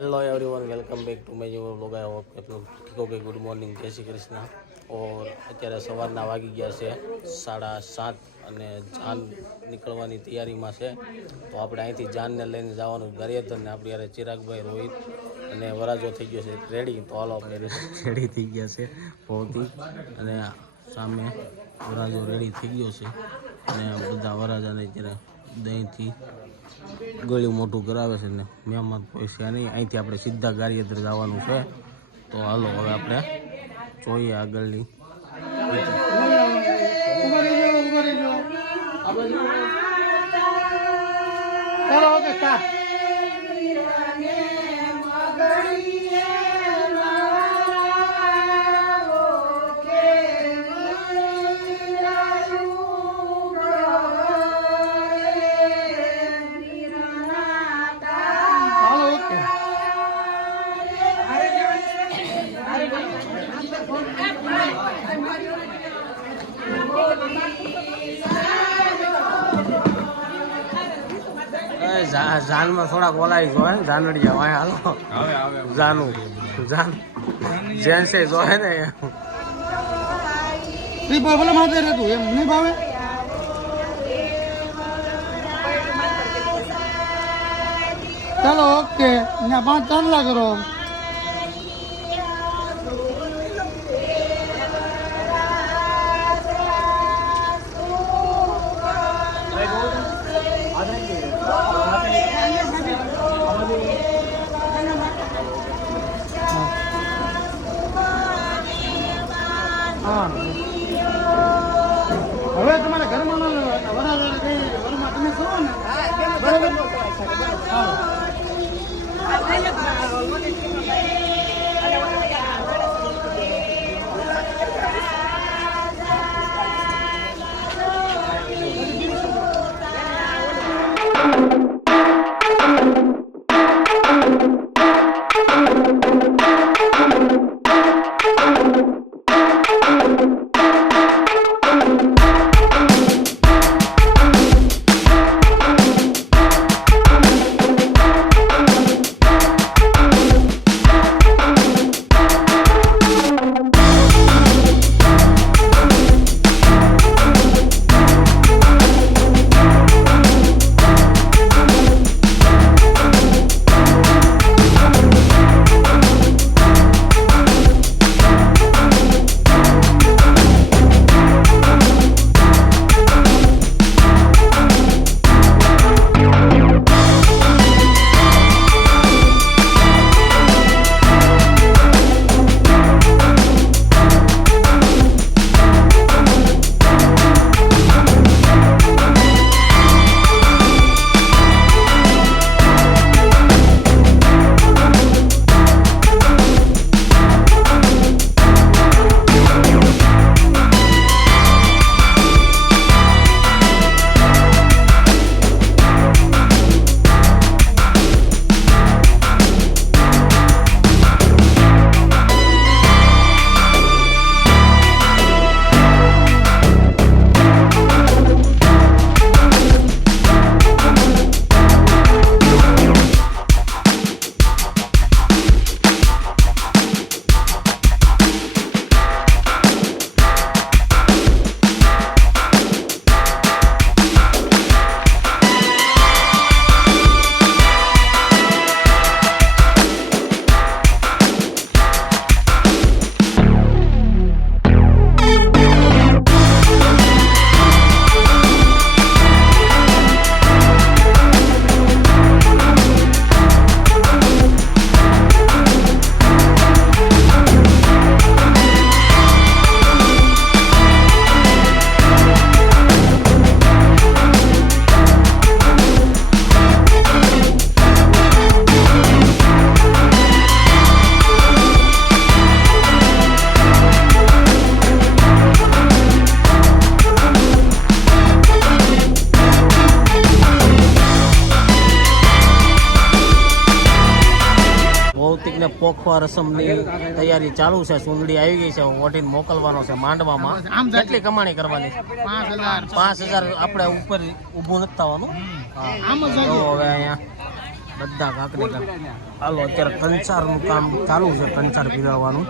Hello everyone, welcome back to my new vlog. I hope आपको ठीक हो गई। गुड मॉर्निंग, जय श्री कृष्ण। और અત્યારે સવારના વાગી ગયા છે 7:30 અને જાન નીકળવાની તૈયારીમાં છે। તો આપણે અહીંથી જાનને લઈને જવાનું ગારિયાધરને। આપણી યારે ચિરાગભાઈ, રોહિત અને વરાજો થઈ ગયો છે રેડી। તો હાલો આપણે રેડી થઈ ગયા છે પહોંચી અને સામે વરાજો રેડી થઈ ગયો છે અને બધા વરાજાને જ્યારે દહીંથી ગળ્યું મોટું કરાવે છે ને મહેમાન પૈસા નહીં। અહીંથી આપણે સીધા ગારિયાધર જવાનું છે। તો હાલો હવે આપણે જોઈએ આગળની। जान में थोड़ा बोलाई जो है जानड़िया वहाँ हालो जानू जान जैन से जो है ना बोला माते रे तू एम नहीं भावे चलो ओके यहाँ 5 टन लग रो હવે તમારા ઘરમાં વરામાં તમે છો ને બરાબર ભૌતિકને પોખવા રસમની તૈયારી ચાલુ છે। સુંદડી આવી ગઈ છે, ઓઢીને મોકલવાનો છે માંડવામાં। કેટલી કમાણી કરવાની? 5000 આપણે ઉપર ઊભું નથી થવાનું। હવે અહીંયા બધા કાંકરે કાંક. હાલો અત્યારે કંચારનું કામ ચાલુ છે, કંચાર પીરવવાનું.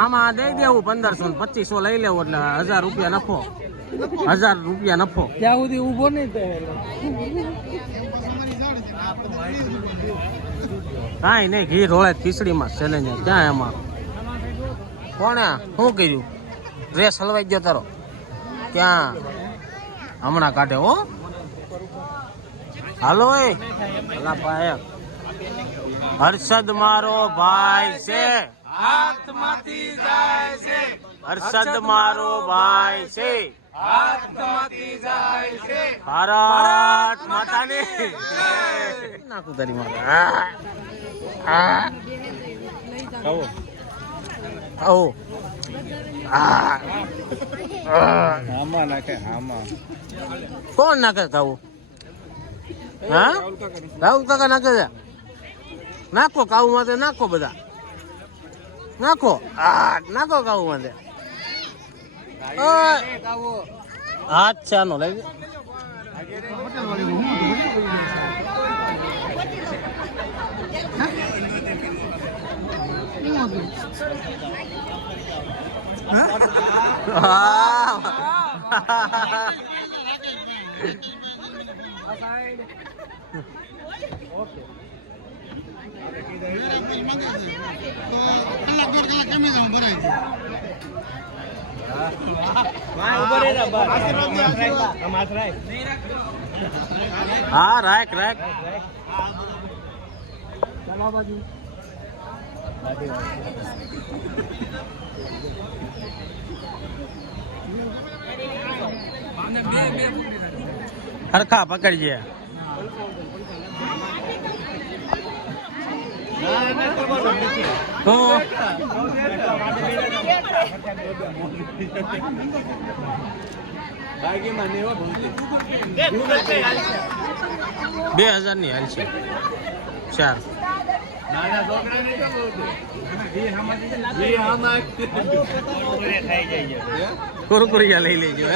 આમાં દઈ દેવું 1500 ને 2500 લઈ લેવું એટલે 1000 રૂપિયા નફો. 1000 રૂપિયા નફો. ત્યાં સુધી ઊભો નહીં કાંઈ નહીં, ઘી રોળે ખીચડીમાં છે ને ક્યાં એમાં. કોણે શું કર્યું? ડ્રેસ હલવાઈ ગયો તારો? ક્યાં? હમણાં કાઢે હો. હાલો એ અલા ભાઈ, હર્ષદ મારો ભાઈ છે, હાથમાંથી જાય છે. હર્ષદ મારો ભાઈ છે, હાથમાંથી જાય છે. ભારત માતાની નાખું તારી માતા. આવો આવો. આમાં નાખે આમાં. કોણ નાખે કાવું? હા, રાહુલ કાકા નાખે છે. નાખો કાવું માટે, નાખો બધા નાખો. નાખો કાવું માટે. હાથ છે આનો લઈ. હા રાખ રાખ. હરખા પકડજે. બે 2000 ની હાલ છે 4. કુરકુરિયા લઈ લેજો.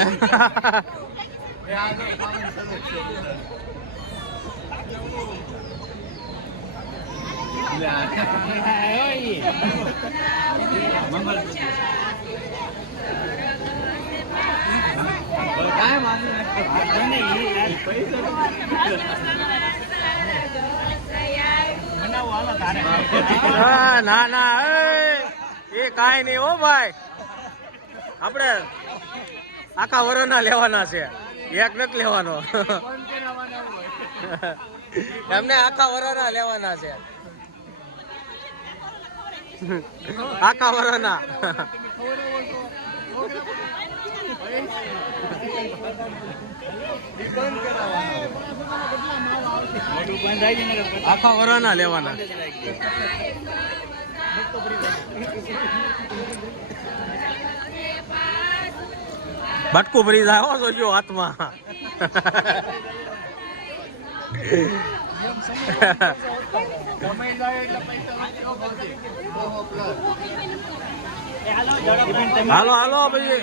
ના ના એ કાંઈ નહીં હો ભાઈ, આપણે આખા વરોના લેવાના છે, એક નથી લેવાનો. એમને આખા વરોના લેવાના છે, આખા વરોના. આખા વરોના લેવાના. બટકું ભરી જાય હો, જોજો હાથમાં. હાલો હાલો ભાઈ.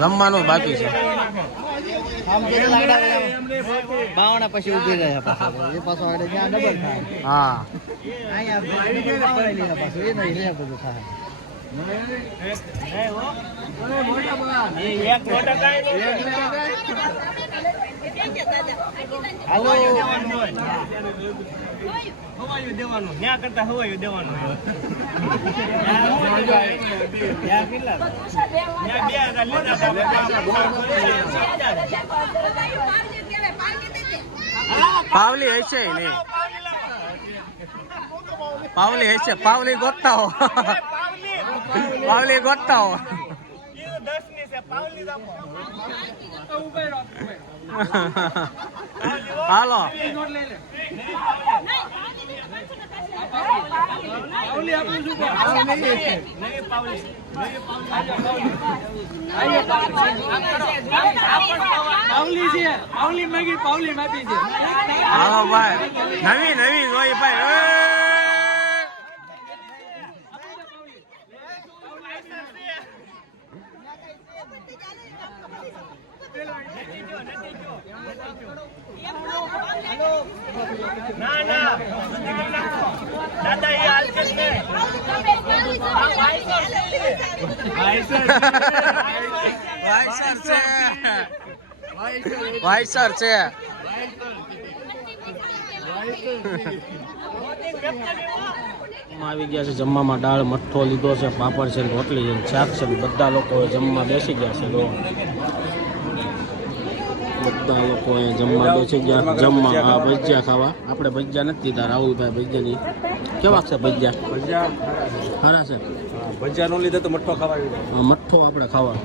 જમવાનું બાકી છે. બાવણા પછી ઉભી રહ્યા પાછો એ પાછો આગળ જ્યાં ડબલ થાય. હા અહીંયા પાછું એ નહીં રે બધું થાય. હાલો હવાયું દેવાનું ત્યાં કરતા હવાયું દેવાનું. પાવલી હશે નહીં, પાવલી હશે. પાવલી ગોતતા હો, પાવલી ગોતતા હો. હાલો હાલો ભાઈ નવી નવી જોઈ ભાઈ વાઇસર છે આવી ગયા છે જમવામાં દાળ મઠ્ઠો લીધો છે પાપડ છે રોટલી છે શાક છે બધા લોકો જમવા બેસી ગયા છે બધા લોકો જમવા બેસી ગયા જમવા હા ભજીયા ખાવા આપણે ભજીયા નથી દીધા રાહુલભાઈ ભજીયાની કેવા છે ભજીયા સારા છે ભજીયા નો લીધે તો મઠ્ઠો ખાવા મઠ્ઠો આપણે ખાવા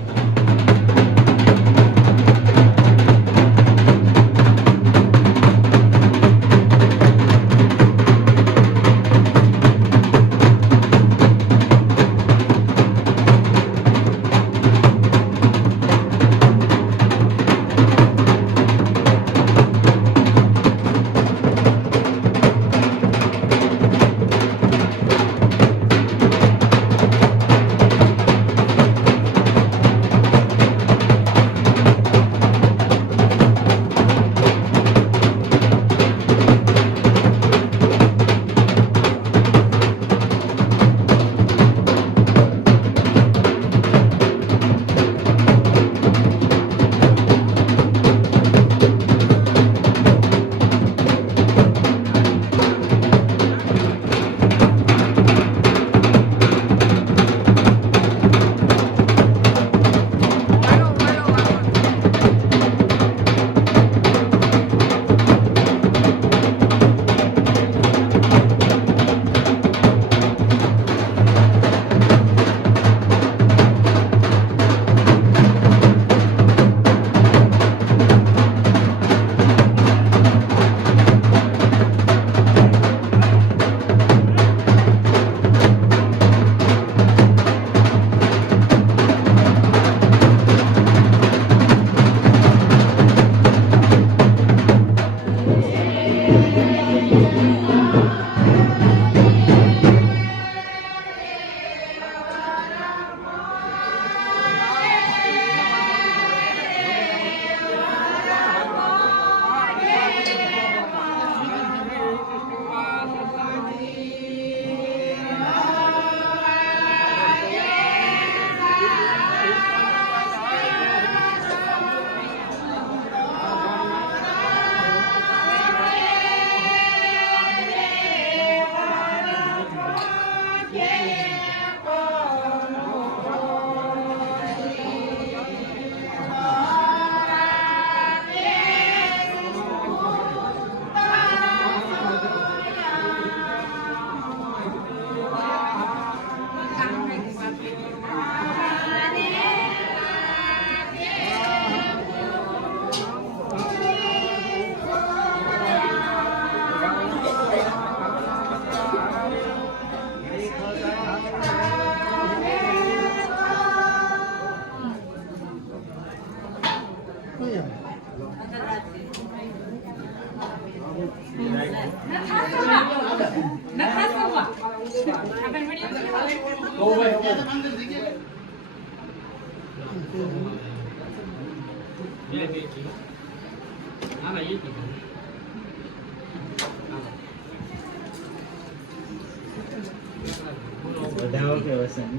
વધાવો કે વસન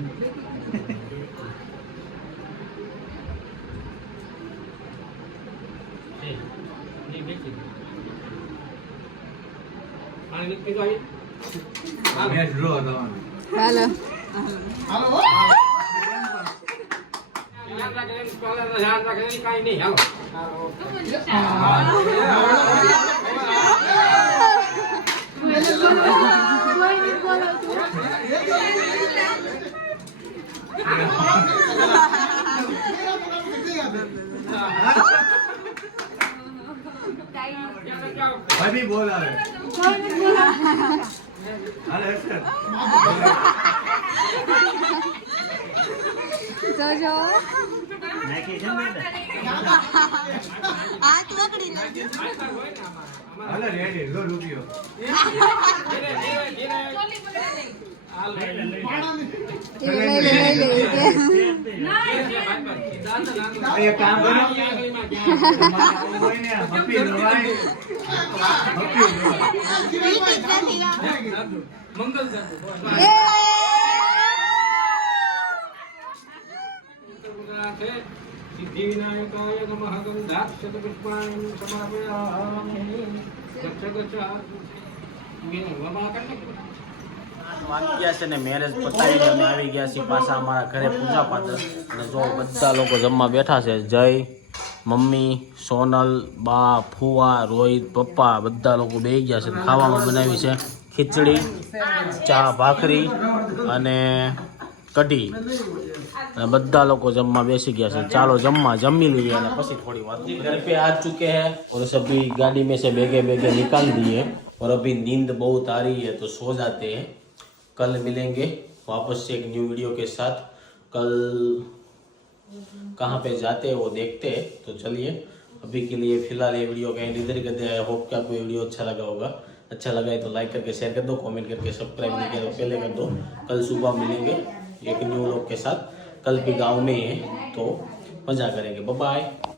હાલો ભાભી બોલાવે હાલે હર્ષદ. જોજો નાખી છે ને હાથ વગડી નાખજો હાલે રેડી લો રૂપિયો. એ કામ કરો. કોઈને હપી લો ભાઈ. હપી લો. સિદ્ધિવિનાયકાય નમઃ ગંધાક્ષતપુષ્પાણિ સમર્પયામિ. ગચ્છ વાગ્યા છે ને મેરેજ પતાવીને અમે આવી ગયા છીએ પાછા અમારા ઘરે પૂજા પાત્ર. અને જો બધા લોકો જમવા બેઠા છે. જય, મમ્મી, સોનલ, બા, ફુવા, રોહિત, પપ્પા બધા લોકો બેસી ગયા છે. ખાવામાં બનાવી છે ખીચડી, ચા, ભાખરી અને કઢી. અને બધા લોકો જમવા બેસી ગયા છે. ચાલો જમી લઈએ અને પછી થોડી વાત. घर पे आ चुके हैं और सभी गाड़ी में से बेगे बेगे निकाल दिए और अभी नींद बहुत आ रही है तो सो जाते हैं. कल मिलेंगे वापस से एक न्यू वीडियो के साथ. कल कहाँ पे जाते हैं वो देखते हैं. तो चलिए अभी के लिए फिलहाल ये वीडियो कहीं इधर कर दे. आई होप कि आपको वीडियो अच्छा लगा होगा. अच्छा लगा है तो लाइक करके शेयर कर दो, कमेंट करके सब्सक्राइब नहीं किया तो पहले कर दो. कल सुबह मिलेंगे एक न्यू व्लॉग के साथ. कल भी गाँव में है तो मजा करेंगे. Bye bye.